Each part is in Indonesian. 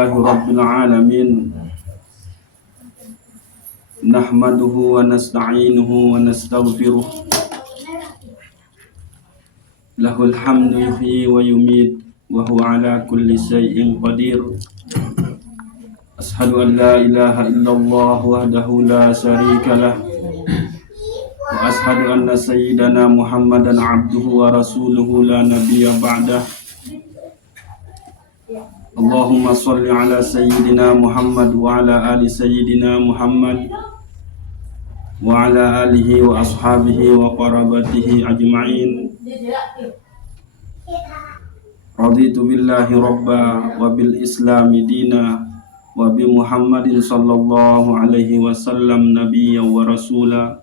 Alhamdulillahi Rabbil Alamin. Nahmaduhu wa nasta'inuhu wa nastaghfiruh. Lahul hamdu yuhyi wa yumit wa huwa ala kulli syai'in qadir. Ashhadu an la ilaha illallah wahdahu la syarika lah. Wa ashhadu anna sayyidana Muhammadan abduhu wa rasuluhu la nabiyya ba'dah. Allahumma salli ala sayyidina Muhammad wa ala ali sayyidina Muhammad wa ala alihi wa ashabihi wa qarabatihi ajma'in. Raditu billahi rabba wa bil islami dina wa bi Muhammadin sallallahu alaihi wasallam nabiyya wa rasula.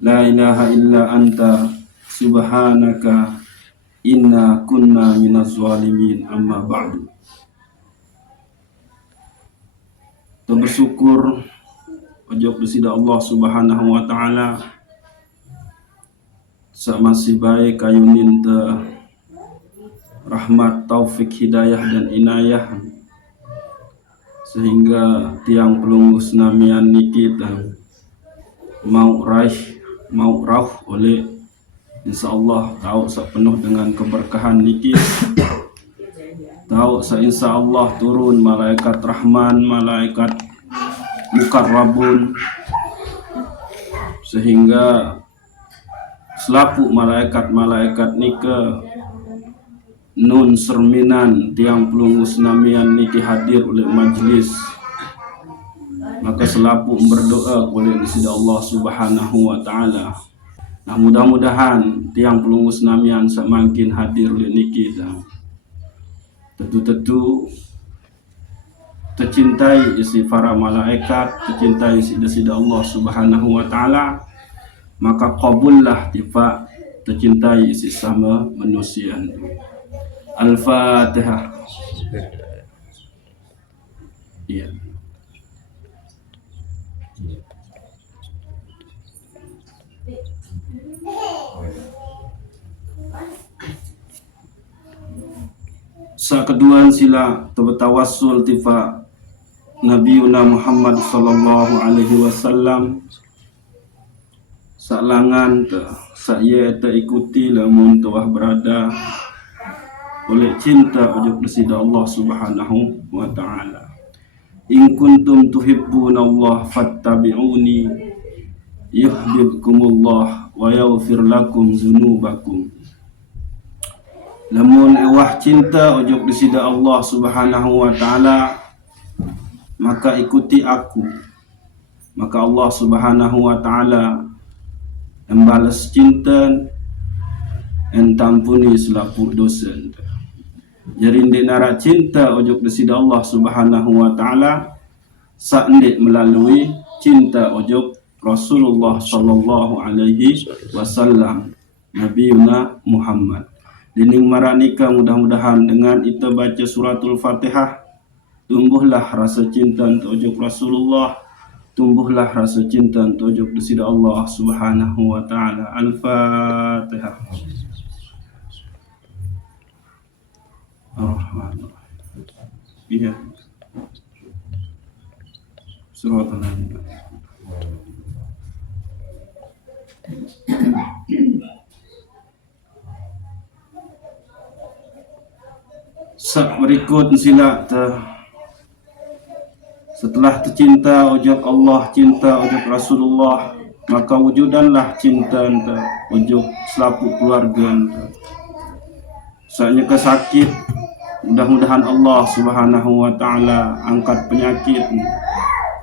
La ilaha illa anta subhanaka inna kunna minaz zalimin. Amma ba'du. Kita bersyukur ojok disida Allah Subhanahu wa taala sak masih baik kayunin te rahmat, taufik, hidayah dan inayah sehingga tiang pelunggus namian niki mau rauh oleh insyaallah tahu sepenuh dengan keberkahan niki. Tahu insyaallah turun malaikat rahman, malaikat mukarrabun, sehingga selapu malaikat-malaikat nika nun serminan tiang pelunggus namian niki hadir oleh majlis, maka selapu berdoa oleh disida Allah Subhanahu wa taala. Nah, mudah-mudahan tiang pelunggus namian semakin hadir oleh niki tentu tercintai isi para malaikat, tercintai isi Allah Subhanahu wa taala, maka qabullah tifa tercintai isi sama manusia. Al-Fatihah. Ya. Sakeduan sila tawassul tifa Nabiuna Muhammad sallallahu alaihi wasallam salangan te saya ikuti lamun tawah berada oleh cinta ujub disida Allah Subhanahu wa taala. In kuntum tuhibbunallah fattabi'uni yuhibbukumullah wa yaghfir lakum dzunubakum. Lamun ewah cinta ujub disida Allah Subhanahu wa taala, maka ikuti aku, maka Allah Subhanahu wa taala membalas cinta dan tampuni selaku dosa. Jadi ndik narak cinta ujub disida Allah Subhanahu wa taala sakndik melalui cinta ujub Rasulullah sallallahu alaihi wasallam, Nabiuna Muhammad. Dining maranika mudah-mudahan dengan kita baca suratul Fatihah tumbuhlah rasa cinta untuk ujub Rasulullah, tumbuhlah rasa cinta untuk ujub disida Allah Subhanahu wa taala. Al-Fatihah. Ar-Rahmanir-Rahim. Iya. Suratul Anbiya. Sak berikut sila setelah tercinta ujub Allah, cinta ujub Rasulullah, maka wujudanlah cinta ujub selaku keluarga. Saatnya kesakit, mudah-mudahan Allah Subhanahu wa taala angkat penyakit,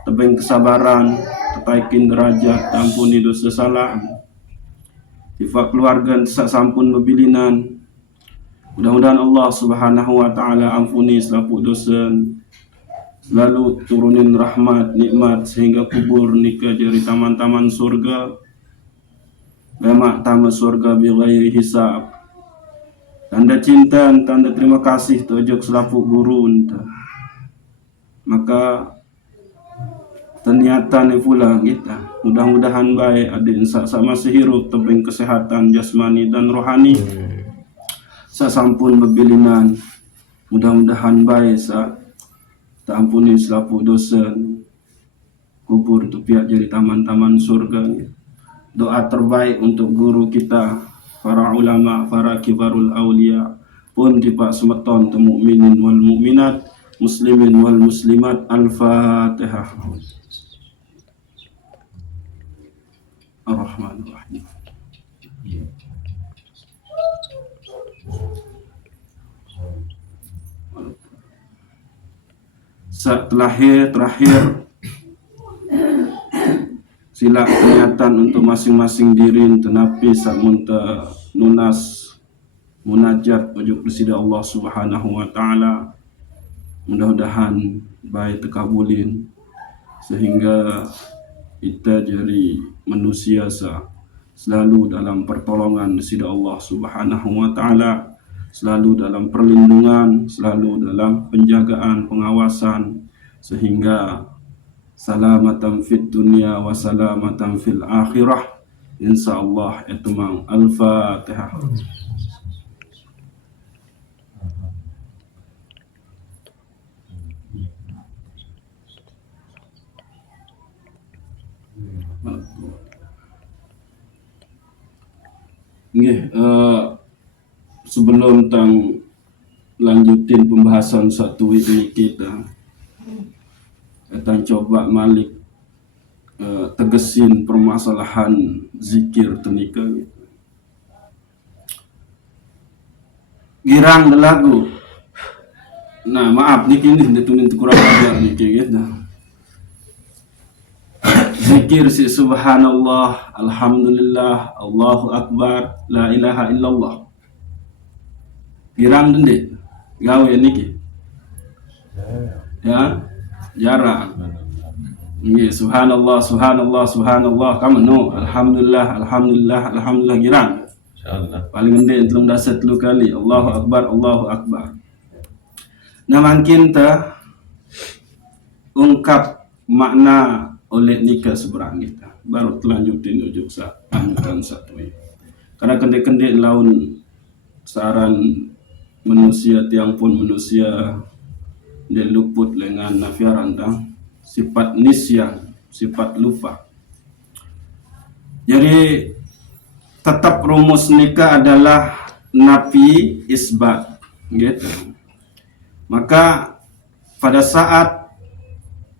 tebeng kesabaran, tetaikin derajat, ampuni dosa salah. Sifat keluarga sak sampun bebilinan, mudah-mudahan Allah Subhanahu wa taala ampuni selaku dosa, selalu turunin rahmat, nikmat sehingga kubur nika jadi taman-taman surga, lemak taman surga bighairi hisab. Tanda cinta, tanda terima kasih tojok selaku guru. Maka ternyata pula kita mudah-mudahan baik adik sama sehirup tebing kesehatan jasmani dan rohani. Sasampun bebilinan, mudah-mudahan baik tak ampuni selaput dosa, kubur tu pihak jadi taman-taman surga. Doa terbaik untuk guru kita, para ulama, para kibarul awliya, pun tiba semeton tu mukminin wal mukminat, muslimin wal muslimat. Al-Fatihah. Ar-Rahmanir-Rahim. Terakhir sila niatan untuk masing-masing diri tenapi samunta nunas munajat ujuk presida Allah Subhanahu wa taala. Mudah-mudahan baik terkabulin sehingga kita jadi manusia selalu dalam pertolongan presida Allah Subhanahu wa taala, selalu dalam perlindungan, selalu dalam penjagaan, pengawasan, sehingga salamatan fid dunya wa salamatan fil akhirah insyaallah. Itu mang Al-Fatihah. Sebelum tang lanjutin pembahasan satu ini kita coba Malik tegesin permasalahan zikir tunika gitu. Girang de lagu. Nah, maaf niki ini ditunin kurang ajar niki gitu. Zikir si subhanallah, alhamdulillah, Allahu akbar, la ilaha illallah. Girang dende gawe niki. Ya, jarang. Nggih, subhanallah, subhanallah, subhanallah. Kamu no, alhamdulillah, alhamdulillah, alhamdulillah girang. Insyaallah. Paling gede telung dasar telu kali. Allahu akbar, Allahu akbar. Nah, makin ta ungkap makna oleh nikah seberang kita. Baru telanjutin ujuk anjuran satu ini. Karena kendek-kendek laun saran manusia tiang pun manusia dia luput dengan nafiaran tang sifat nisyan, sifat lupa. Jadi tetap rumus nikah adalah nafi isbat gitu. Maka pada saat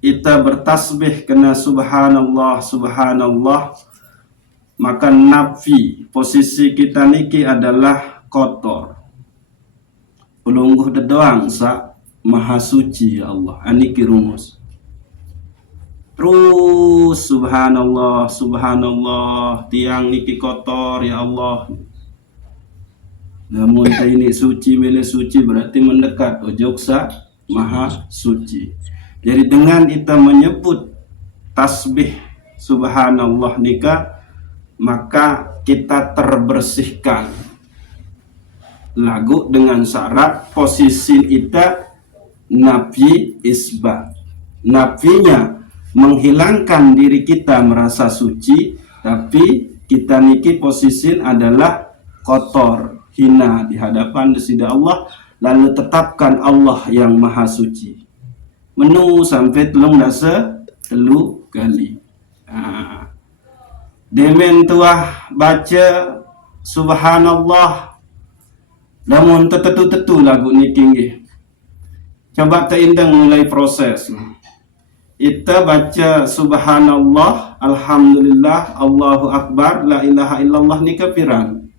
kita bertasbih kena subhanallah, subhanallah, maka nafi posisi kita niki adalah kotor. Pelungguh doang sa maha suci ya Allah. Aniki rumus. Terus subhanallah, subhanallah, tiang niki kotor ya Allah. Namun ini suci mele suci berarti mendekat ojok sa maha suci. Jadi dengan kita menyebut tasbih subhanallah nikah, maka kita terbersihkan. Lagu dengan syarat posisi kita nafi isbat. Nafinya menghilangkan diri kita merasa suci, tapi kita niki posisi adalah kotor, hina di hadapan Sida Allah, lalu tetapkan Allah yang maha suci. Menu sampai telu kali. Demen tuah baca subhanallah namun tetu lagu ni tinggi. Coba teindang mulai proses. Kita baca subhanallah, alhamdulillah, Allahu akbar, la ilaha illallah ni kafiran.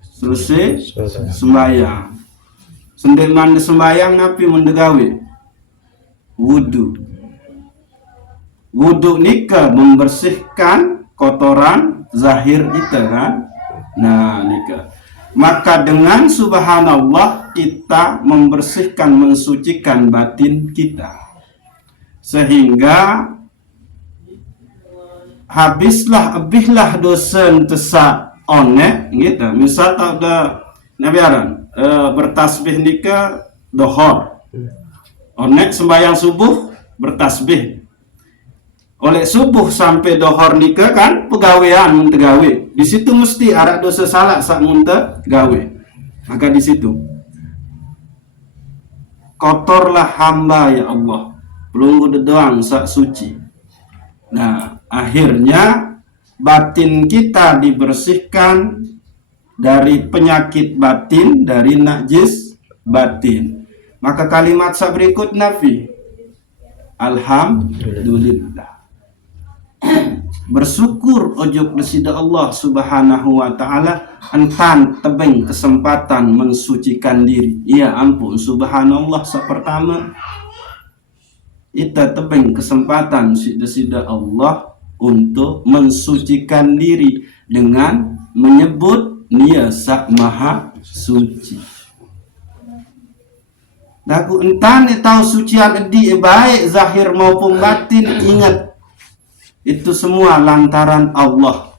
Selesai sembahyang. Sendek mandi sembahyang napi mendegawi. Wudu nikah membersihkan kotoran zahir kita kan. Nah nikah. Maka dengan subhanallah kita membersihkan, mensucikan batin kita. Sehingga habislah dosa tesak onek gitu. Misal tak ada nabiaran bertasbih nikah dohor. Onek sembahyang subuh bertasbih. Oleh subuh sampai dohor nikah kan pegawaian mentegawe. Di situ mesti ada dosa salah sak munte gawe. Maka di situ kotorlah hamba ya Allah, pelunggu doang sak suci. Nah, akhirnya batin kita dibersihkan dari penyakit batin, dari najis batin. Maka kalimat sak berikut nafi, alhamdulillah. Bersyukur ojok desida Allah subhanahu wa ta'ala entan tebeng kesempatan mensucikan diri. Ya ampun, subhanallah pertama kita tebeng kesempatan desida Allah untuk mensucikan diri dengan menyebut Dia sak maha suci. Lagu entan tahu sucian di baik zahir maupun batin, ingat itu semua lantaran Allah.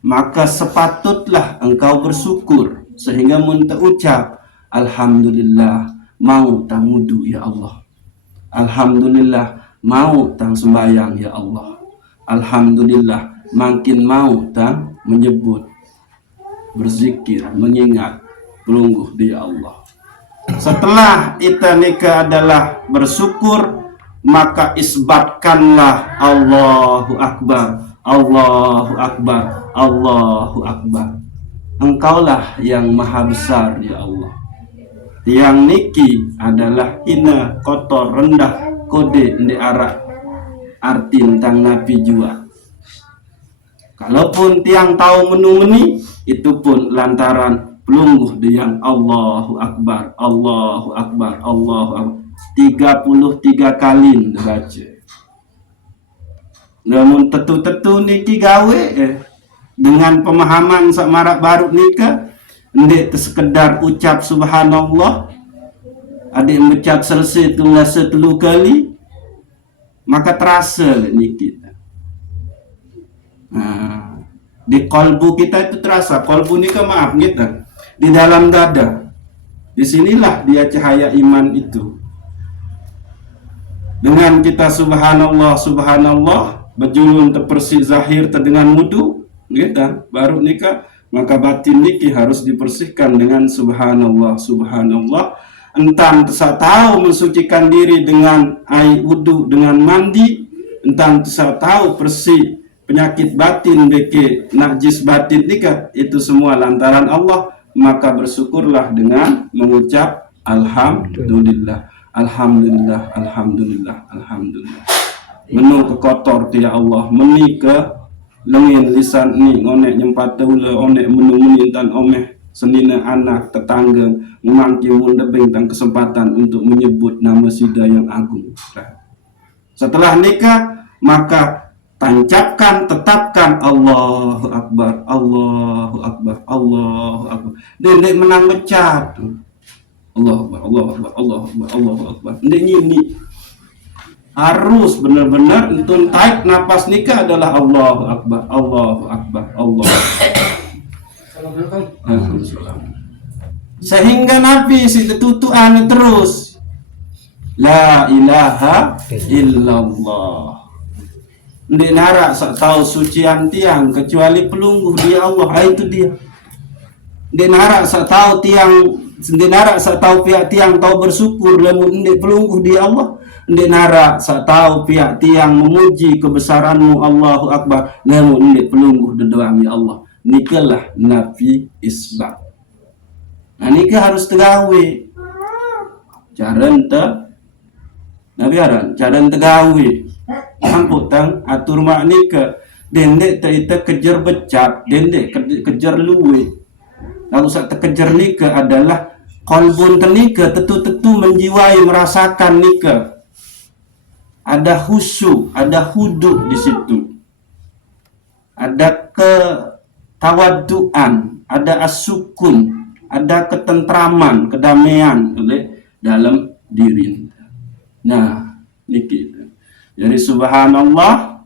Maka sepatutlah engkau bersyukur sehingga ucap alhamdulillah mau tang wudu ya Allah, alhamdulillah mau tang sembahyang ya Allah, alhamdulillah makin mau tang menyebut, berzikir, mengingat pelungguh dia Allah. Setelah kita nikah adalah bersyukur, maka isbatkanlah Allahu Akbar, Allahu Akbar, Allahu Akbar. Engkaulah yang maha besar ya Allah. Tiang niki adalah hina, kotor, rendah, kode di arah arti tentang Nabi jua. Kalaupun tiang tahu menu-meni, itu pun lantaran pelungguh yang Allahu Akbar, Allahu Akbar, Allahu Akbar 33 kali baca. Namun tetu-tetu niki gawe dengan pemahaman sak marak baru nika, ndek sekedar ucap subhanallah, adik mengucap selesai tunggal 10 kali, maka terasa niki. Nah, di kalbu kita itu terasa, kalbu ni ke maaf kita di dalam dada, disinilah dia cahaya iman itu. Dengan kita subhanallah subhanallah berjulun terpersih zahir terdengar wudu, gitu, baru nikah, maka batin niki harus dibersihkan dengan subhanallah subhanallah. Entah saya tahu mensucikan diri dengan air wudu, dengan mandi, entah saya tahu bersih penyakit batin beke najis batin nikah, itu semua lantaran Allah. Maka bersyukurlah dengan mengucap alhamdulillah, alhamdulillah, alhamdulillah, alhamdulillah. Menu ke kotor ya Allah, meni ke lengin lisan ni ngonek nyempat teula onek menu menintan omeh senina anak tetangga memangki munda bentang kesempatan untuk menyebut nama Sida yang agung. Setelah nikah maka tancapkan, tetapkan Allahu Akbar, Allahu Akbar, Allahu Akbar. Dendek menang becat. Allahu Akbar, Allahu Akbar, Allahu Akbar, Allahu Akbar. Dendek nyini. Harus benar-benar untuk tarik napas nikah adalah Allahu Akbar, Allahu Akbar, Allahu Akbar. Sehingga Nabi si tutuan terus la ilaha illallah. Ndek narak sak tahu sucian tiang kecuali pelungguh dia Allah, itu dia. Ndek narak sak tahu tiang, ndek narak sak tahu pihak tiang tahu bersyukur lamun ndek pelungguh dia Allah. Ndek narak sak tahu pihak tiang memuji kebesaranmu Allahu Akbar lamun ndek pelungguh doang ya Allah. Nikalah Nabi isbat. Nah nikah harus tegawe. Cara ente Nabi aran, cara tegawe. Ampun tang atur mak nikah. Dendek kita kejar becat, dendek kejar luwe. Lalu saat kejar nikah adalah kolbun ternikah tetu-tetu menjiwai merasakan nikah. Ada khusyuk, ada huduk di situ. Ada ketawaduan, ada asukun, ada ketentraman, kedamaian dalam diri. Nah, niki. Jadi subhanallah,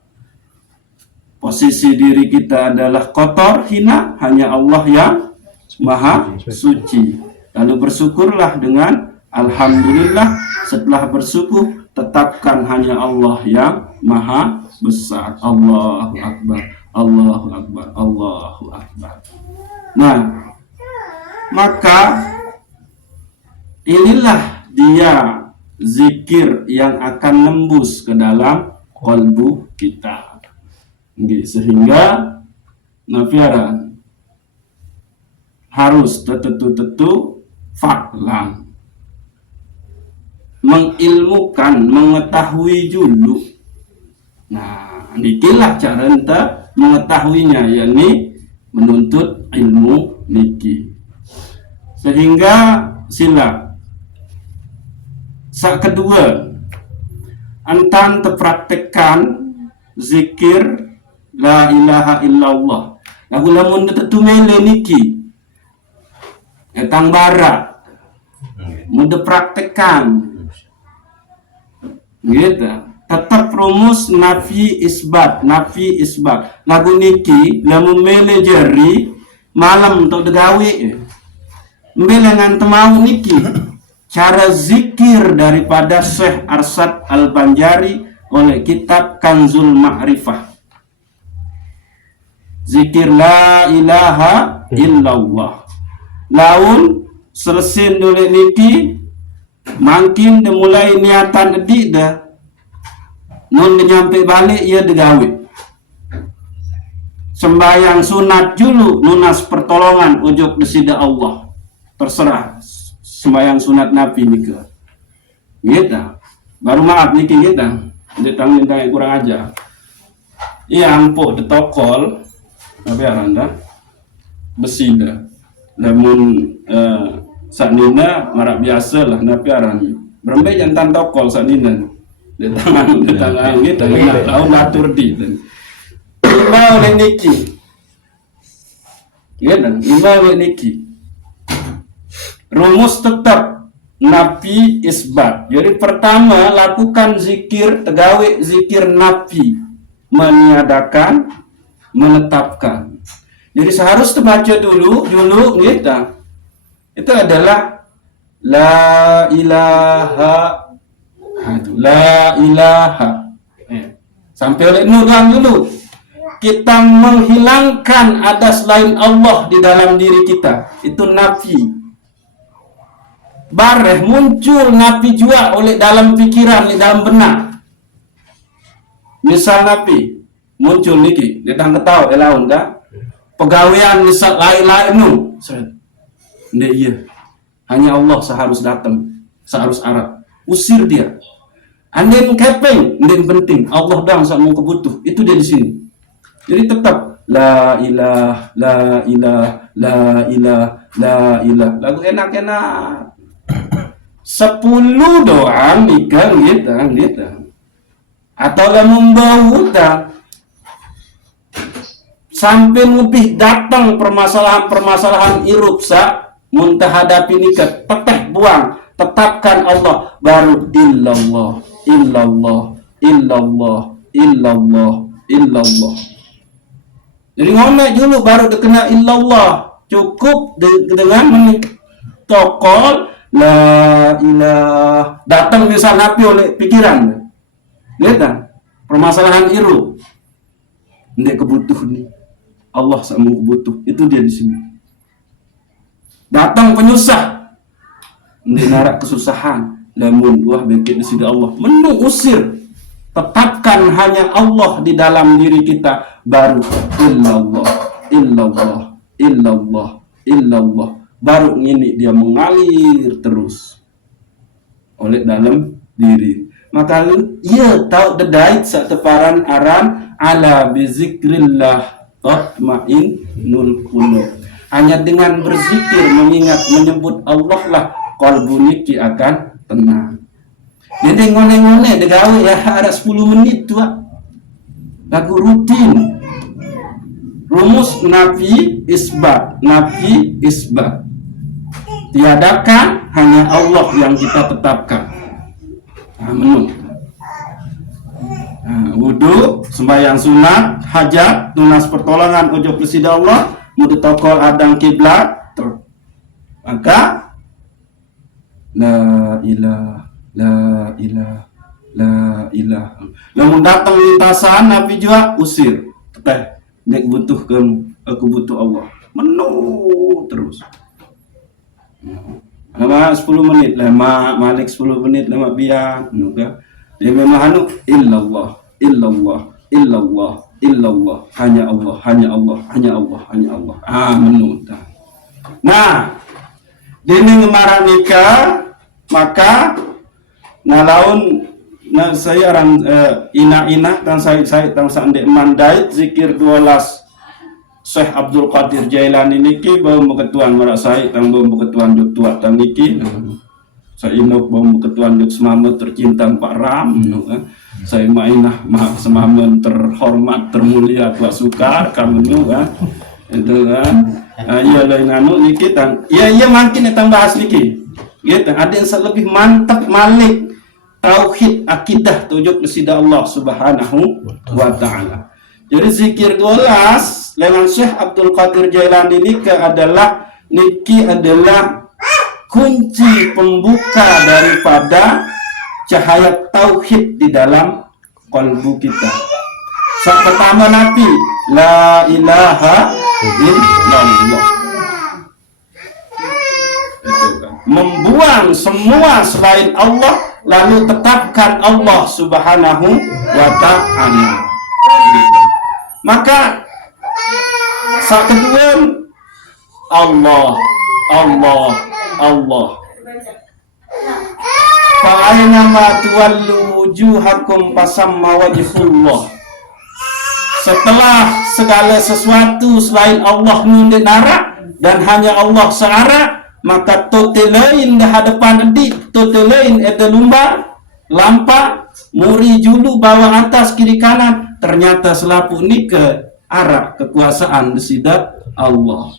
posisi diri kita adalah kotor, hina, hanya Allah yang maha suci. Lalu bersyukurlah dengan alhamdulillah. Setelah bersyukur, tetapkan hanya Allah yang maha besar. Allahu Akbar, Allahu Akbar, Allahu Akbar. Nah, maka inilah dia zikir yang akan nembus ke dalam kalbu kita. Sehingga nafiaran harus tetu faklam, mengilmukan, mengetahui dulu. Nah, inilah cara enta mengetahuinya, yakni menuntut ilmu niki. Sehingga sila sak kedua, antan terpraktekkan zikir la ilaha illallah. Lagu lamun tetu mele niki etang barat mudah praktekkan gitu, tetap rumus nafi isbat lagu niki lamun mele jari malam untuk degawe mele ngan temau niki cara zikir daripada Syekh Arsyad Al-Banjari oleh kitab Kanzul Ma'rifah. Zikir la ilaha illallah. Laun selesai dulu niki makin dia mulai niatan edik dah. Nun dia nyampe balik ia degawe. Sembayang sunat dulu nunas pertolongan ujuk desida Allah. Terserah sembayang sunat Nabi nika. Gitu. Baru maaf niki kita. Dia tanggung kurang aja. Iya ampuk detokol apa aranda besi dah. Namun saknina marak biasa lah napi arani. Berembe jantan tokol saknina. Di tangan kita nak tahu ngatur di. Lima oleh niki. Ya dan lima oleh niki. Rumus tetap nafi isbat. Jadi pertama lakukan zikir tegawe zikir nafi, meniadakan, menetapkan. Jadi seharusnya baca dulu gitu. Itu adalah la ilaha. Sampai oleh nurang dulu. Kita menghilangkan ada selain Allah di dalam diri kita. Itu nafi. Bareh muncul nafi jua oleh dalam pikiran, di dalam benak. Misal nafi muncul niki, datang ketawa elaun dah. Pegawaian misal lain-lain nu. Ndak iya. Hanya Allah seharus datang, seharus arah. Usir dia. Andin kepeng, andin penting. Allah dang sama kebutuh. Itu dia di sini. Jadi tetap la ilah, la ilah, la ilah, la ilah. Lagu enak-enak. 10 doang nikah gitu. Atau lah membau sampai lebih datang permasalahan irupsa muntah hadapi nikah tetap buang, tetapkan Allah, baru illallah. Jadi ngomong dulu baru dikena illallah. Cukup dengan tokol la ilah. Datang misal napi oleh pikiran. Lihat kan? Permasalahan iru. Ndek kebutuh nih. Allah sama kebutuh. Itu dia di sini. Datang penyusah. Ndek narak kesusahan. Lamun buah bengkit di sini Allah. Menu usir. Tetapkan hanya Allah di dalam diri kita. Baru illallah. Baru ini dia mengalir terus oleh dalam diri. Maka ia tahu dedait sak teparan aran ala bizikrillah tatmainnul qulub. Hanya dengan berzikir, mengingat, menyebut Allah lah kalbu niki akan tenang. Jadi ngone-ngone degawe ya ada 10 menit tua. Lagu rutin. Rumus nafi isbat. Tiadakan, hanya Allah yang kita tetapkan. Wudu, sembahyang sunat, hajat, tunas pertolongan ujuk presida Allah, mudu tokol adang kiblat, maka la ilah. Lamun datang lintasan nabi juga usir. Teteh, nek butuh kamu, aku butuh Allah. Menu terus. Lama 10 menit lama malik 10 menit lama biar nuka. Dia memang anu illallah, illallah, illallah, illallah, hanya Allah, hanya Allah, hanya Allah, hanya Allah. Menu dah. Nah, dini ngemarah nikah maka nalaun nah saya orang ina-ina dan saya tang sande mandai zikir 12 Syekh Abdul Qadir Jailani niki bau ketuan marak saya tang bau ketuan duk tua tang niki saya inok bau ketuan duk semamen tercinta Pak Ram saya mainah semamen terhormat termulia Tua Sukar kamu kan itu kan iya lain anu niki tang iya makin tang bahas niki gitu ada yang lebih mantap malik tauhid akidah tujuk kepada Allah Subhanahu wa taala. Jadi zikir 12 dengan Syekh Abdul Qadir Jailani niki adalah kunci pembuka daripada cahaya tauhid di dalam kalbu kita. Saat pertama Nabi la ilaha illallah. Membuang semua selain Allah lalu tetapkan Allah Subhanahu wa ta'ala. Maka saat kedua Allah fa aina ma tuwallu wujuhakum fasamma wajhullah. Setelah segala sesuatu selain Allah nunduk nara dan hanya Allah searah, maka totelain dah hadapan di totelain ada lumba lampa muri julu bawah atas kiri kanan ternyata selapu ni ke arah kekuasaan desida Allah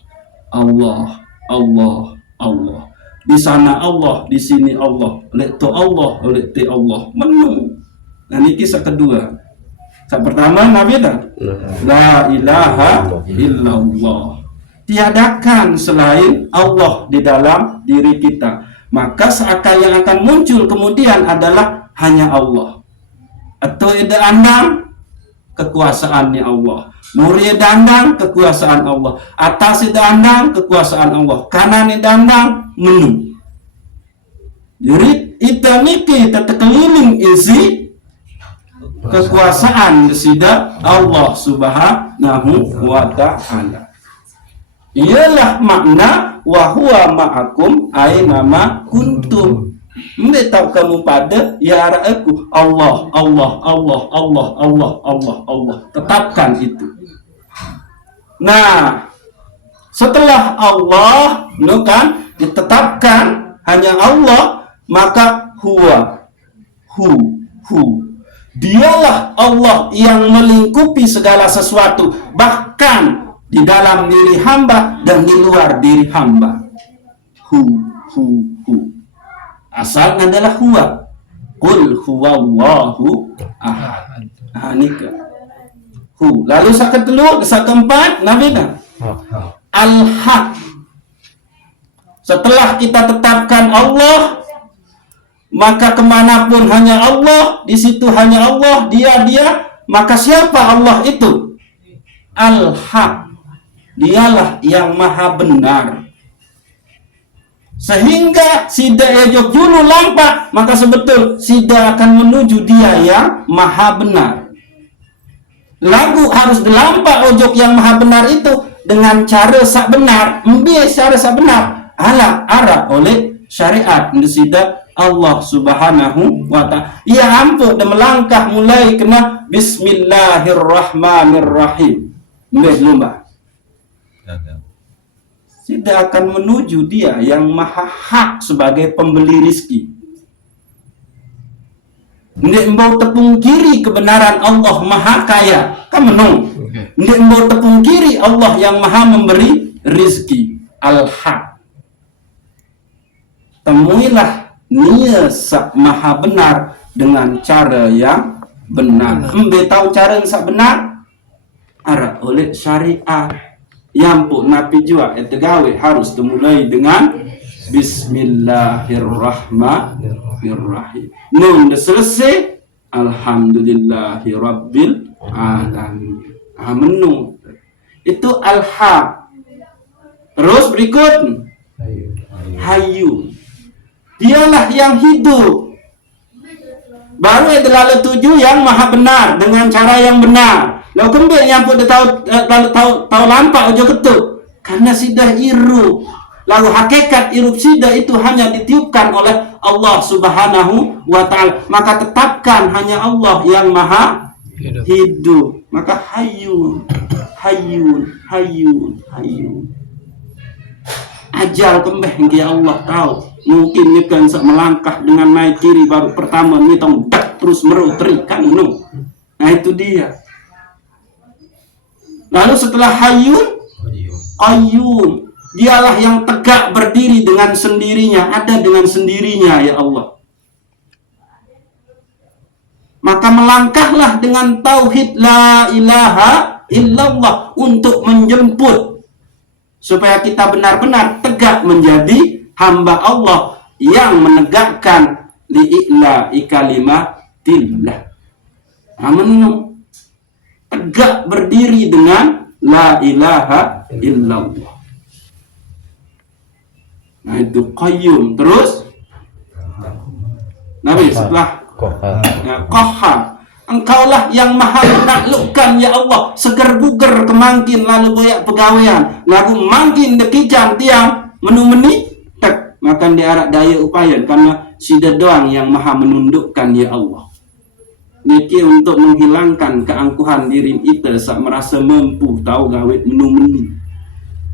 di sana Allah di sini Allah oleh tu Allah oleh ti Allah menu. Nah ini kisah kedua. Kisah pertama Nabi dah la ilaha illallah, tiadakan selain Allah di dalam diri kita. Maka seakan yang akan muncul kemudian adalah hanya Allah. Atau ida andang kekuasaannya Allah. Muri dandang kekuasaan Allah. Atas ida andang kekuasaan Allah. Kanan ida andang menu. Jadi ita niki terkeliling isi kekuasaan desida Allah Subhanahu wa ta'ala. Ialah makna wa huwa ma'akum aina ma kuntum. Mbak tahu kamu pada ya aku Allah. Tetapkan itu. Nah, setelah Allah kan ditetapkan hanya Allah, maka huwa dialah Allah yang melingkupi segala sesuatu, bahkan di dalam diri hamba dan di luar diri hamba. Hu. Asalnya adalah huwa. Qul huwallahu ahad. Nikah. Hu. Lalu saat kedua, saat keempat, Nabi Al-Haq. Setelah kita tetapkan Allah, maka kemanapun hanya Allah, di situ hanya Allah, dia. Maka siapa Allah itu? Al-Haq. Dialah yang maha benar. Sehingga sida ejok julu lampak, maka sebetul sida akan menuju dia yang maha benar. Lagu harus dilampak ojok yang maha benar itu dengan cara sak benar, cara sak benar, arah oleh syariat sida Allah Subhanahu wa ta'ala. Ia ampun dan melangkah mulai kena Bismillahirrahmanirrahim. Lumba. Tidak akan menuju dia yang maha hak sebagai pembeli rizki. Ndik mau tepung kiri kebenaran Allah maha kaya. Kamu menung. Ndik mau tepung kiri Allah yang maha memberi rizki. Al-Haq. Temuilah nia sak maha benar dengan cara yang benar. Tahu cara yang sak benar? Arah oleh syariat. Yang pun Nabi juga itu gawe harus dimulai dengan Bismillahirrahmanirrahim. Nun selesai, Alhamdulillahi Rabbil Alamin. Menu itu Al-Haq. Terus berikut Hayyu. Dialah yang hidup. Baru adalah tujuh yang maha benar dengan cara yang benar. Lalu kemudian yang pun tahu lampak ojo ketuk karena sidah irup. Lalu hakikat irup sidah itu hanya ditiupkan oleh Allah Subhanahu wa ta'ala. Maka tetapkan hanya Allah yang maha hidup. Maka hayyun, hayyun, hayyun, hayyun. Ajal kembeh ya Allah tahu. Mungkin ni kan melangkah dengan naik kiri baru pertama ni tong dak terus merutri kan no. Nah itu dia. Lalu setelah hayyun, qayyum, dialah yang tegak berdiri dengan sendirinya, ada dengan sendirinya ya Allah. Maka melangkahlah dengan tauhid la ilaha illallah untuk menjemput supaya kita benar-benar tegak menjadi hamba Allah yang menegakkan li'ila'i kalimatillah. Amin. Tegak berdiri dengan la ilaha illallah. Nah itu qayyum. Terus Nabi setelah qahhar, engkaulah yang maha menaklukkan ya Allah, seger buger kemangkin lalu boyak pegawaian lalu mangkin dekijang tiang menu-meni tak makan diarak daya upaya karena sida doang yang maha menundukkan ya Allah. Niki untuk menghilangkan keangkuhan diri kita saat merasa mampu tahu gawe menu-meni.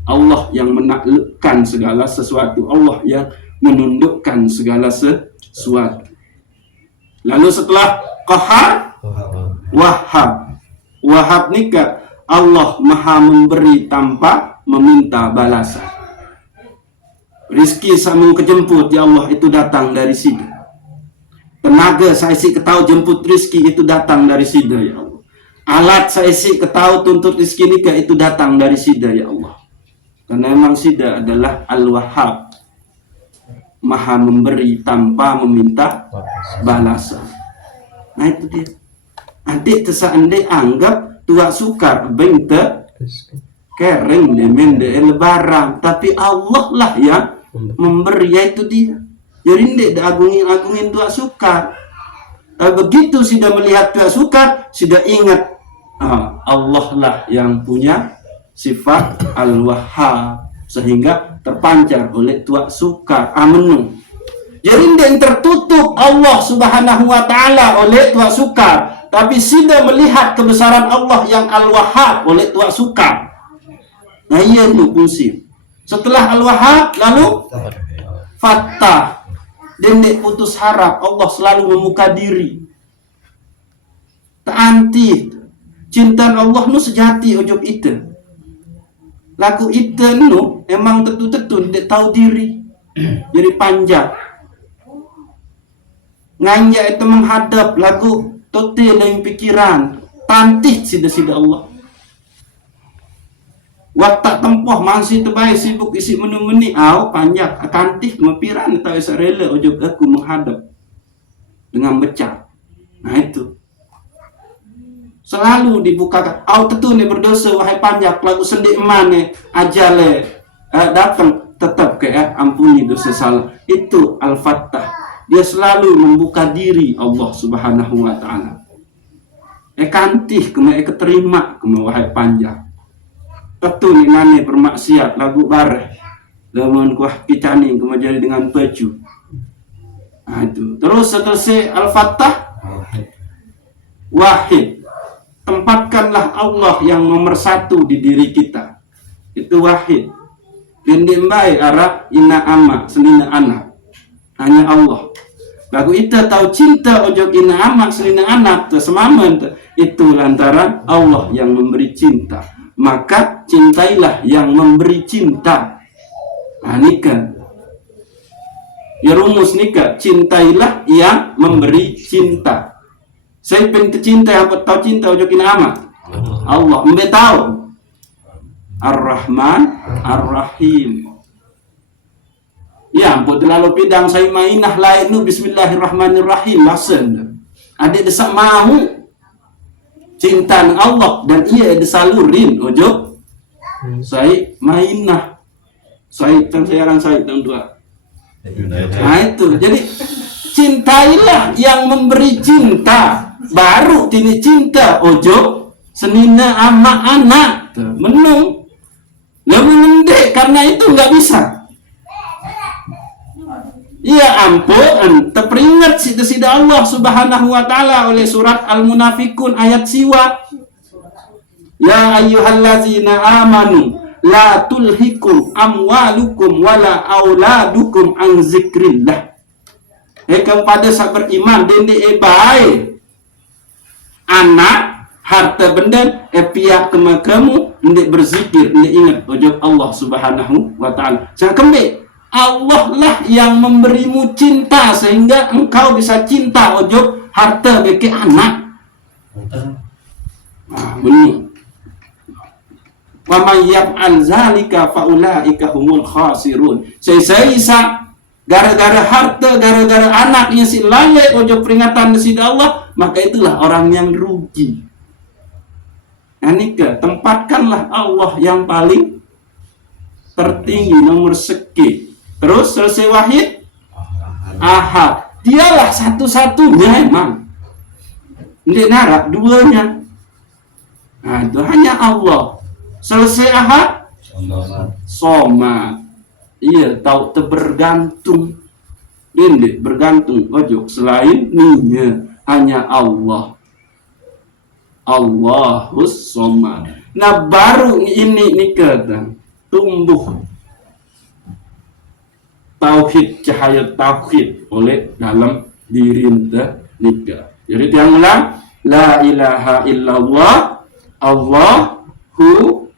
Allah yang menaklukkan segala sesuatu, Allah yang menundukkan segala sesuatu. Lalu setelah qahar, wahhab. Wahhab nikah Allah maha memberi tanpa meminta balasan. Rizki sama kejemput ya Allah itu datang dari sida. Tenaga saya si ketahu jemput rizki itu datang dari sida ya Allah. Alat saya si ketahu tuntut rizki nikah itu datang dari sida ya Allah. Karena memang sida adalah Al-Wahhab, maha memberi tanpa meminta balasan. Nah itu dia. Adik terseandai anggap tuak sukar bente kering demende lebaran, tapi Allah lah yang memberi, yaitu dia. Jadi ndek agungin tuak sukar. Begitu sudah melihat tuak sukar, sudah ingat Allah lah yang punya sifat Al-Wahhab, sehingga terpancar oleh tuak sukar amenu. Jadi yang tertutup Allah Subhanahu wa ta'ala oleh tuak sukar, tapi sudah melihat kebesaran Allah yang Al-Wahhab oleh tuak sukar. Nah iya itu fungsi. Setelah Al-Wahhab lalu Fattah. Dendek putus harap, Allah selalu membuka diri. Ta'anti cinta Allah nu sejati ojok itu. Laku itu nu emang tentu-tentu dendek tahu diri. Jadi panjang. Nganja itu menghadap lagu total yang pikiran. Tantih sida-sida Allah. Watak tempoh masih terbaik sibuk isi menu-meni panjang akantih kemapiran atau esa rela ojok aku menghadap dengan becak. Nah itu selalu dibukakan tentu nih berdosa wahai panjang lagu sendik emane ajale datang tetap ampuni dosa salah. Itu Al-Fattah, dia selalu membuka diri Allah Subhanahu wa ta'ala. Kantih kena keterima kena wahai panjang. Tentu ni nani bermaksiat lagu bareh lamun kuah kicani kemajari dengan baju. Nah itu. Terus selesai Al-Fattah Wahid. Tempatkanlah Allah yang nomor satu di diri kita. Itu Wahid. Dan dimbai arah ina ama selina anak. Hanya Allah. Lagu itu tahu cinta ojok ina ama selina anak semaman itu lantaran Allah yang memberi cinta. Maka cintailah yang memberi cinta. Nah, nikah. Ya rumus nikah, cintailah yang memberi cinta. Saya pengen cinta apa tahu cinta ojokin amat. Allah mbak tahu. Ar-Rahman Ar-Rahim. Ya ampun terlalu pidang saya mainah lain nu bismillahirrahmanirrahim lasen. Adik desak mahu cinta dengan Allah dan ia disalurin ojo saya mainah saya saya dua Nah itu, jadi cintailah yang memberi cinta, baru tini cinta ojo senina ama anak menung lebih mendek, karena itu nggak bisa. Iya ampun, teringat sida Allah Subhanahu wa taala oleh surat Al-Munafikun ayat siwa. Ya ayyuhallazina amanu la tulhikum amwalukum wala auladukum an zikrillah. Kepada sahabat beriman dende baik anak harta benda pihak kamu hendak berzikir, hendak ingat ujub Allah Subhanahu wa taala. Jangan kembali, Allah lah yang memberimu cinta sehingga engkau bisa cinta ujub harta bagi anak. Benar. Wa may yaf'al zalika fa ulaika humul khasirun. Saya gara-gara harta, gara-gara anaknya si lalai ojo peringatan dari Allah, maka itulah orang yang rugi. Anika tempatkanlah Allah yang paling tertinggi, nomor seki. Terus selesai wahid ahad. Dialah satu-satunya emang. Ini narak duanya. Nah, itu hanya Allah. Selesai ahad somad. Iya, tahu bergantung. Ini bergantung ojo selain ninya hanya Allah. Allahus somad. Nah baru ini nih kata tumbuh tauhid, cahaya tauhid oleh dalam diri ente nikah. Jadi yang ulang la ilaha illallah Allahu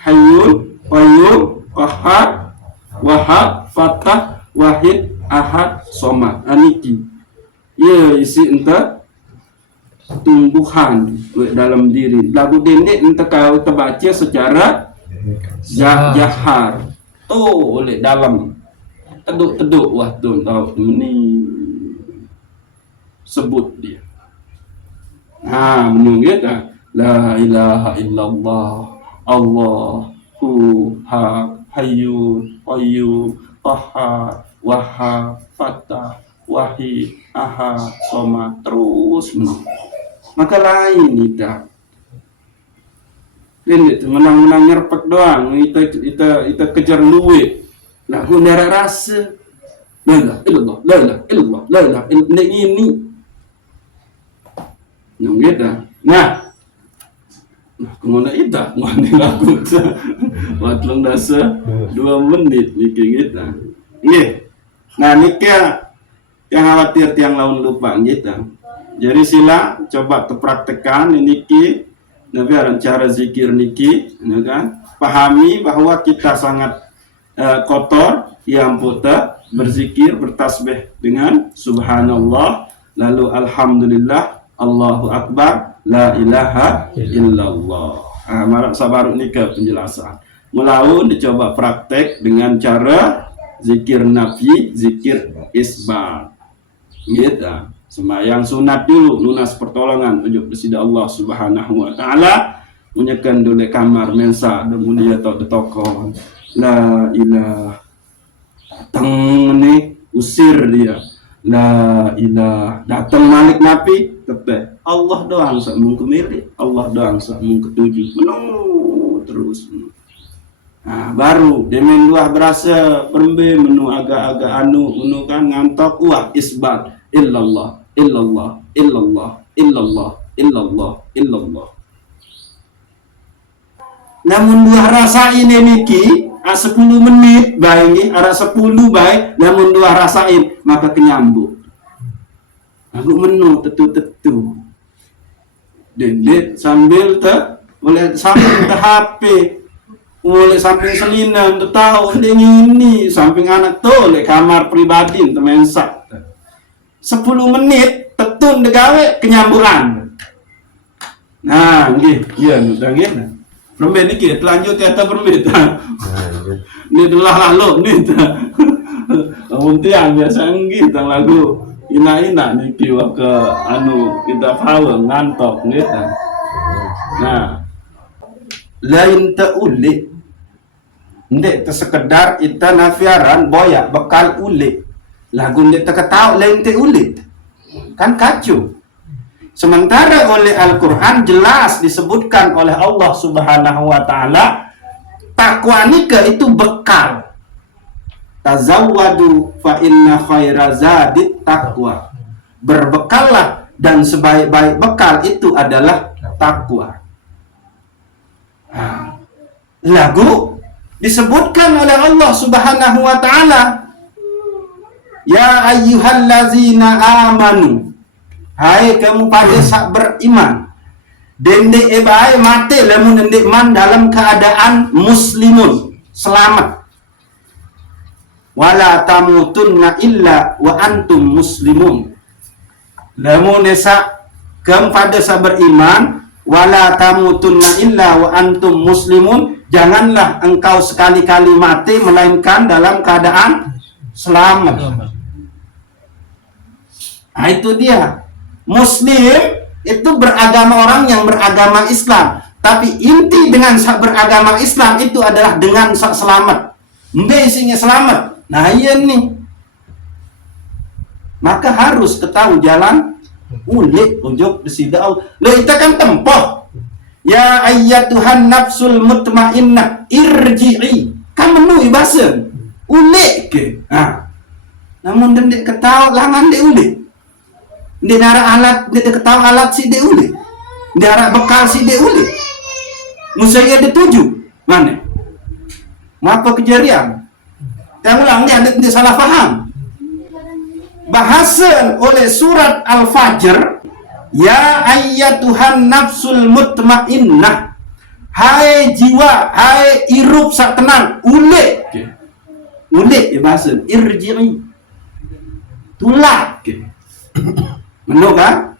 hayyun qayyum qahhar wahab fatah wahid ahad somad. Aniki ya isi ente tumbuhan dalam diri. Lagu dendek ente kau terbaca secara jahar tuh oleh dalam teduk waktu tahu ini sebut dia. Nah menunggu ya la ilaha illallah Allahu hayyun qayyum qahhar wahhab fatah wahid ahad somad terus maka lain tidak ini menang-menang nyerpek doang kita kejar duit nah aku nera rasa la ilaha illallah ini nah kemana ita ngomongin aku watlong dasa 2 menit nih kita nah nikah yang khawatir tiang laun lupa gitu. Jadi sila coba terpraktekkan ini ki nabi aran cara zikir niki kan pahami bahwa kita sangat kotor yang putar berzikir bertasbih dengan subhanallah lalu alhamdulillah Allahu akbar la ilaha illallah. Marak sabar nikah penjelasan melaun dicoba praktek dengan cara zikir nafi zikir isbat gitu. Sembahyang sunat dulu lunas pertolongan ujuk besida Allah Subhanahu wa taala menyekan dulu kamar mensa demulia atau toko la ilah datang ni usir dia la ilah datang malik nabi tetap Allah doang sak mung kemilik Allah doang sak mung ketujuh menung terus. Nah, baru demen luah berasa perembe menu agak-agak anu kan ngantok wah isbat illallah illallah illallah illallah illallah illallah. Namun dua rasa ini niki 10 menit baik ni ara 10 baik namun dua rasain maka kenyambut. Aku menu tetu dendek sambil boleh sambil HP oleh samping selinan tahu ini samping anak tuh oleh kamar pribadi temensak 10 menit tetun degawe kenyamburan. Nah nggih iya udah nggih perembe niki lanjut ya perembe ini adalah lalu nih kemudian biasa nggih tang lagu ina niki wa ke anu kita paham ngantok gitu. Nah lain ta'uli Ndek tersekedar ita nafiaran boyak bekal ulit. Lagu ndek terketahui lain te ulit. Kan kacau. Sementara oleh Al-Quran jelas disebutkan oleh Allah Subhanahu wa ta'ala, takwa nikah itu bekal. Tazawwadu fa inna khaira zadit taqwa. Berbekallah dan sebaik-baik bekal itu adalah takwa. Lagu disebutkan oleh Allah Subhanahu wa ta'ala, ya ayyuhallazina amanu, hai kamu pada sak beriman, dendek ebai mati lamun dendek man dalam keadaan muslimun, selamat. Wala tamutunna illa wa antum muslimun. Lamun esa kamu pada sak beriman, wala tamutunna illa wa antum muslimun, janganlah engkau sekali-kali mati melainkan dalam keadaan selamat. Nah, itu dia. Muslim itu beragama orang yang beragama Islam. Tapi inti dengan beragama Islam itu adalah dengan selamat. Mbe isinya selamat. Nah iya nih. Maka harus ketahui jalan ulik ujuk desida Allah. Loh itu kan tempoh. Ya ayyatuhan nafsul mutmainnah irji'i. Kan menui bahasa ulik ke. Namun dendek ketahui langan dek ulik. Dia nara alat, dia ketahui alat si dia ulik. Dia nara bekal si dia ulik. Musaya ada 7. Mana? Apa kejadian? Yang ulang dia salah faham. Bahasan oleh surat Al-Fajr, ya ayyatuhan nafsul mutmainnah. Hai jiwa, hai irup sak tenang, ulik. Ulik ya bahasa irji'i. Tulak. Menuk kan?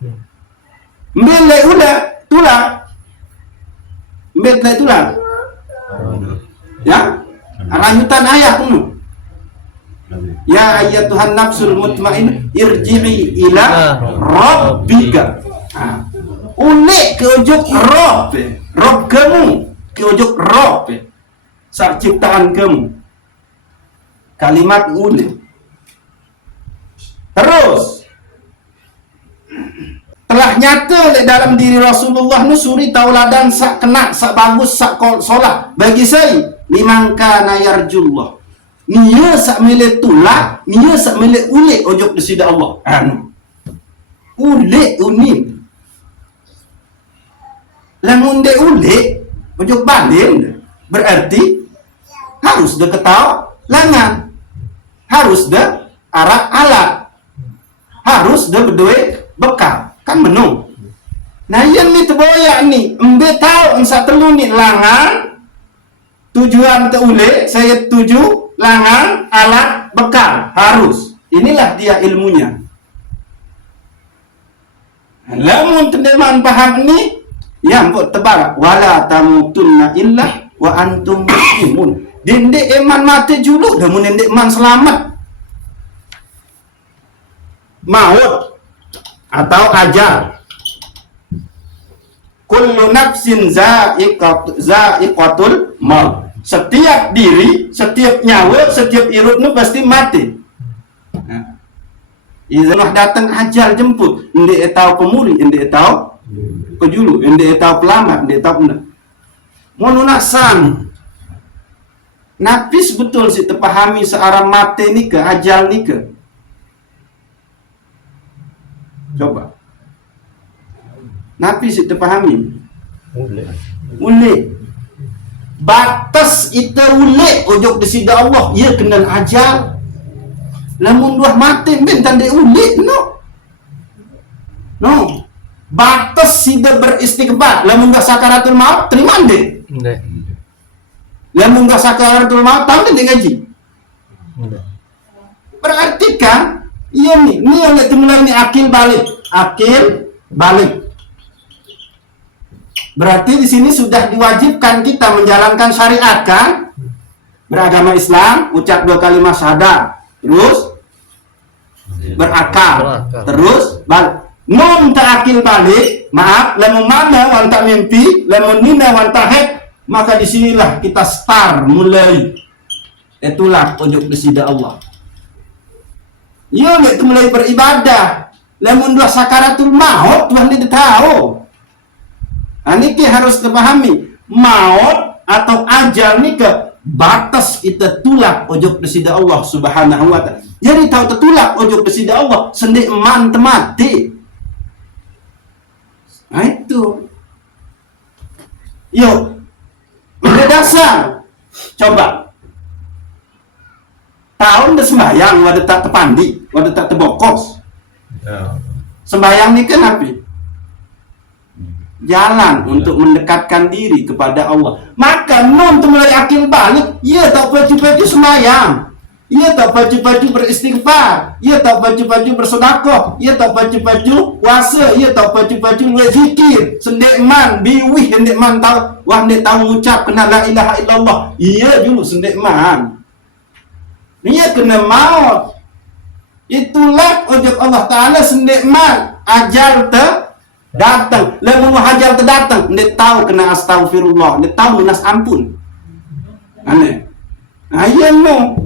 Mbele udah tulak. Mbele tulak. Ya? Rayutan ayat penuh. Ya ayyatuhan nafsul mutmainnah irji'i ila rabbika. Unik ke ujuk Rabb. Rabb kamu. Ke ujuk Rabb. Sak ciptaan kamu. Kalimat unik. Terus telah nyata di dalam diri Rasulullah nu suri tauladan sak kena, sak bagus, sak solat bagi saya limangka nayarjullah. Nia sak milik tulak, nia sak milik ulik ojok desida Allah. Ulik unik. Lamun de ulik ojok balin berarti harus de ketawa langan. Harus de arak alat. Harus de berdua bekal. Kan menung. Nah yang ni terboyak ni embe tahu ensa telu ni langan tujuan teule saya tuju langan alat bekal harus. Inilah dia ilmunya. Lamun teman paham ni ya empuk tebal wala tamutunna illa wa antum muslimun. Dendek iman mati juluk dah mun dendek iman selamat. Maut atau ajal. Kullu nafsin za'iqatul maut. Setiap diri, setiap nyawa, setiap irupnya pasti mati. Izanah datang ajal jemput. Ndek tahu pemuli, ndek tahu pejulu, ndek tahu pelamat, ndek tahu benar. Monunasan. Napis betul si terpahami searah mati ni ke ajal ni ke. Coba. Nabi sih terpahami. Ulik. Batas itu ulik ojok desida Allah. Ia kenal ajal. Lamun dua mati bentan dia ulik no. No. Batas sida beristighfar. Lamun gak sakaratul maut terima deh. Lamun gak sakaratul maut tahu dia ngaji. Berarti kan iya nih, ini oleh temulan ini akil balik. Berarti di sini sudah diwajibkan kita menjalankan syariat kan? Beragama Islam, ucap 2 kalimat syahadat, terus berakal, terus balik. Nun tak akil balik, maaf, lamun mana wanta mimpi, lamun nina wanta hek, Maka disinilah kita start mulai itulah ojo kesida Allah. Ya itu mulai beribadah. Lamun dua sakaratul maut Tuhan tidak tahu. Ini harus dipahami. Maut atau ajal ini ke batas kita tulak ojo kesida Allah subhanahu wa ta'ala. Jadi tahu tertulak ojo kesida Allah sendik man temati. Nah itu. Yuk. Udah dasar. Coba. Tahun dah sembahyang, wadah tak tepandi, wadah tak tebokos. Sembahyang ni kan apa? Jalan untuk mendekatkan diri kepada Allah. Maka non tu mulai akil balik, ia tak baju-baju sembahyang, ia tak baju-baju beristighfar, ia tak baju-baju bersedekah, ia tak baju-baju puasa, ia tak baju-baju zikir. Sendek man biwih sendek man tahu, wah sendek tahu mengucap kena la ilaha illallah. Ia dulu sendek man. Dia kena maut. Itulah ojok Allah Ta'ala sendek man ajal datang. Lalu ajal datang, dia tahu kena astagfirullah, dia tahu lunas ampun. Aneh. Ayah no.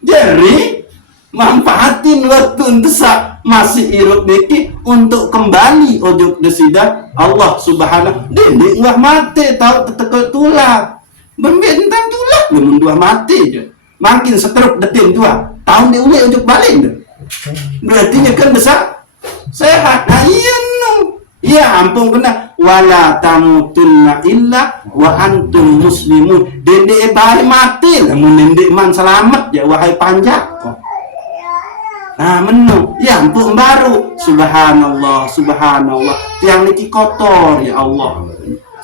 Jadi manfaatin waktu desak masih hidup niki untuk kembali ojok desida Allah Subhanahu. Dia wah mati tahu tetek tulah. Membentang tulah belum dua mati je. Makin seteruk detin tua tahun dia ulik untuk balik dah. Berarti kan besar sehat. Nah iya no. Iya ampun kena wala tamutunna illa wa antum muslimun. Dendek balik mati lah mun dendek man selamat ya wahai panjak kok. Nah menu ya ampun baru subhanallah subhanallah tiang niki kotor ya Allah.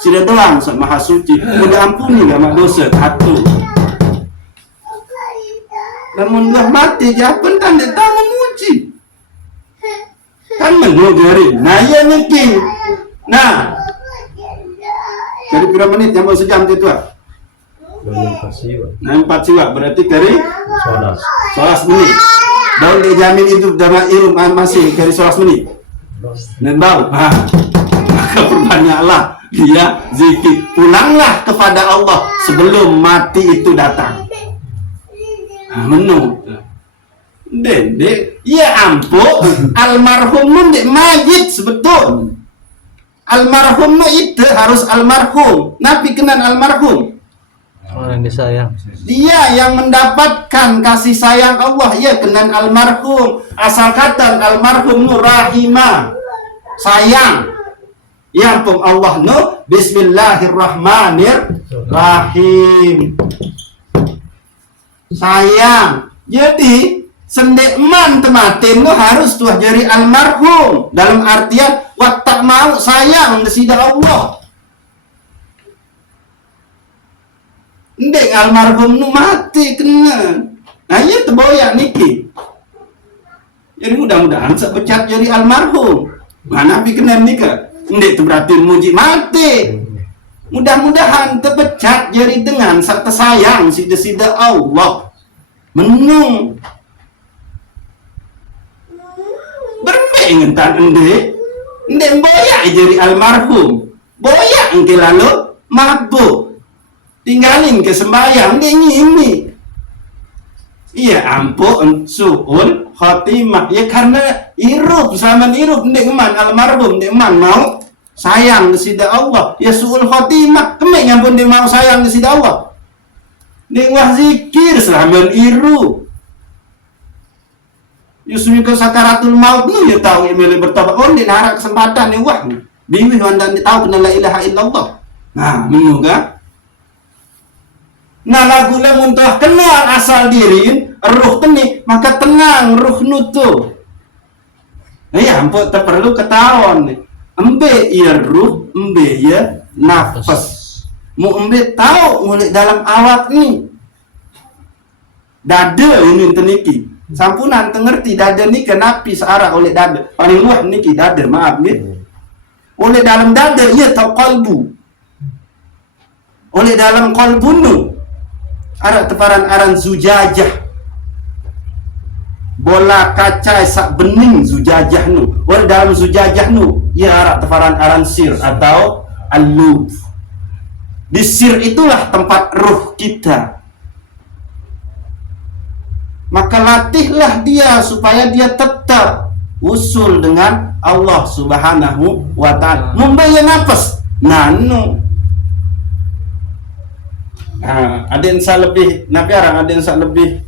Sudah doang sama Maha Suci. Mudah ampuni gak mak dosa satu. Namun dah mati japan kan dia tahu memuji. Kan menugari. Nah ya niki. Nah. Dari berapa menit yang mau sejam itu ah? 4 siwa berarti dari 11 menit. Daun dijamin itu dalam ilmu masih dari 11 menit. Dan bau. Maka perbanyaklah dia zikir. Pulanglah kepada Allah sebelum mati itu datang. Menu dek ya ampun almarhum dek majid sebetul almarhum itu harus almarhum nabi kenan almarhum orang disayang dia yang mendapatkan kasih sayang Allah ya kenan almarhum asal kata almarhum rahimah sayang ya ampun Allah no bismillahirrahmanirrahim sayang. Jadi sendek man tematin no harus tuh jadi almarhum dalam artian watak mau sayang desida Allah. Ndek almarhum nu mati kena. Nah iya terboyak niki. Jadi mudah-mudahan sepecat jadi almarhum. Mana pi kena nika? Ndek itu berarti muji mati. Mudah-mudahan terpecat jadi dengan serta sayang si desida Allah. Menung bermengentan endek boyak jadi almarhum boyak engke lalu mabuk tinggalin ke sembahyang dia ngimi iya ampun su'ul khotimah ya karena irup zaman irup ndek man almarhum ndek man mau sayang desida Allah ya su'ul khotimah kemek ngampun dia mau sayang desida Allah ndek wah zikir selama iru Yusmi ke sakaratul maut nu ya tahu emele bertobat on di nara kesempatan ni wah bingung anda tahu kena la ilaha illallah. Nah minggu kan nah lagu muntah kenal asal diri ruh teni maka tenang ruh nutu ya ampun tak perlu ketahuan embe ya ruh embe ya nafas mu embe tahu mulai dalam awak ni dada ini teniki sampunan tengerti dada ni kenapi searah oleh dada paling luah niki dada maaf ni oleh dalam dada ia tahu kalbu oleh dalam kalbu nu arah teparan aran zujajah bola kaca sak bening zujajah nu oleh dalam zujajah nu ia arah teparan aran sir atau al-lub Di sir itulah tempat ruh kita. Maka latihlah dia supaya dia tetap usul dengan Allah Subhanahu wa ta'ala. Membayar nafas. Nano. Ada yang lebih nabi arang, ada yang lebih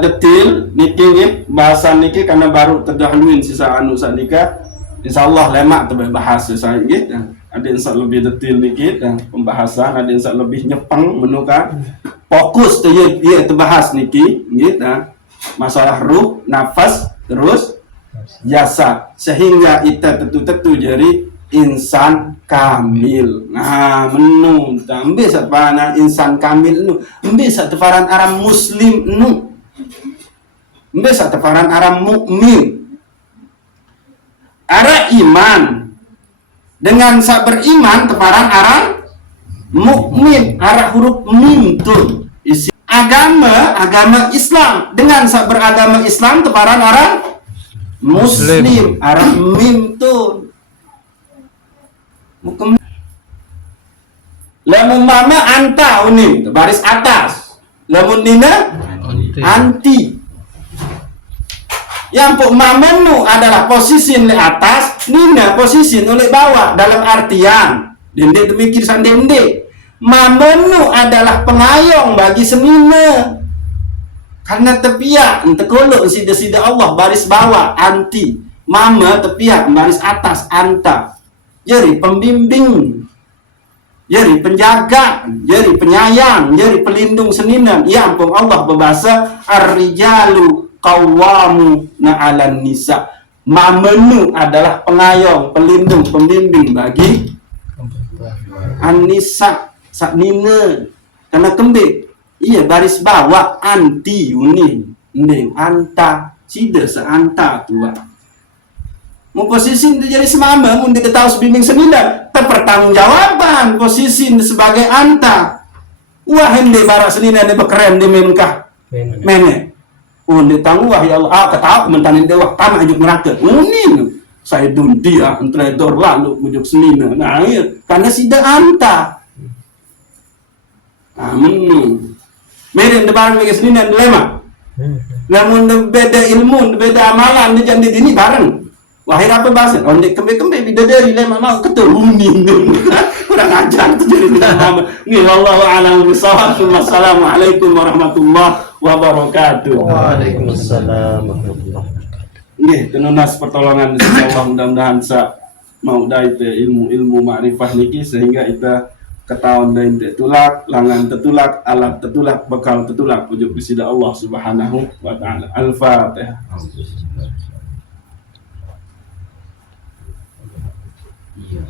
detil niki nggih bahasan niki karena baru terdahuluin sisa anu sanika. Insyaallah lemak tebah bahas saya nggih. Ada yang lebih detil dikit pembahasan, ada yang lebih nyepeng menukan fokus tu ya terbahas niki gitu masalah ruh, nafas, terus jasa sehingga kita tentu jadi insan kamil. Nah, menu ambil sapana insan kamil nu, ambil satu paran aram muslim nu, ambil satu paran aram mukmin. Ara iman dengan sak beriman teparan arah mukmin, arah huruf mim tu isi agama Islam dengan sak beragama Islam teparan arah muslim, arah mim tu lamun mama anta unim baris atas, lamun nina anti. Yang pok mamenu adalah posisi di atas, nina posisi oleh bawah, dalam artian dende demikir san dende. Mamenu adalah pengayong bagi senina. Karena tepiak entekolo sida-sida Allah baris bawah anti. Mama tepiak baris atas anta. Jadi pembimbing. Jadi penjaga, jadi penyayang, jadi pelindung senina. Ya ampun Allah berbahasa ar-rijalu qawwamu na'alan nisa. Mamenu adalah pengayong, pelindung, pembimbing bagi an-nisa saknina. Karena kembik iya baris bawah anti unin ndeng anta sida seanta tua. Mau posisi jadi semama mun dia tahu bimbing senina pertanggungjawaban posisi sebagai anta. Wah hende barak senina ne bekeren di memkah mene. Dia tangguh wah ya Allah ketahu mentanin dewa tanah ajuk neraka. Unin saya duntia trader lalu mujuk senina. Nah iya karena sida anta. Menu meren depan mega senina dilema. Namun beda ilmu, beda amalan dia jadi ini bareng. Wahir apa bahasa? Ondek kembe-kembe bidadari lema mau keterunin. Kurang ajar tu jadi nama. Ni wallahu a'lam bishawab. Wassalamualaikum warahmatullahi wabarakatuh. Waalaikumsalam warahmatullahi wabarakatuh. Nggih, tenunas pertolongan insyaallah mudah-mudahan sa mau dai teh ilmu makrifah niki sehingga kita ketahuan dain tetulak, langan tetulak, alat tetulak, bekal tetulak ujuk bisida Allah Subhanahu wa taala. Al-Fatihah. Iya.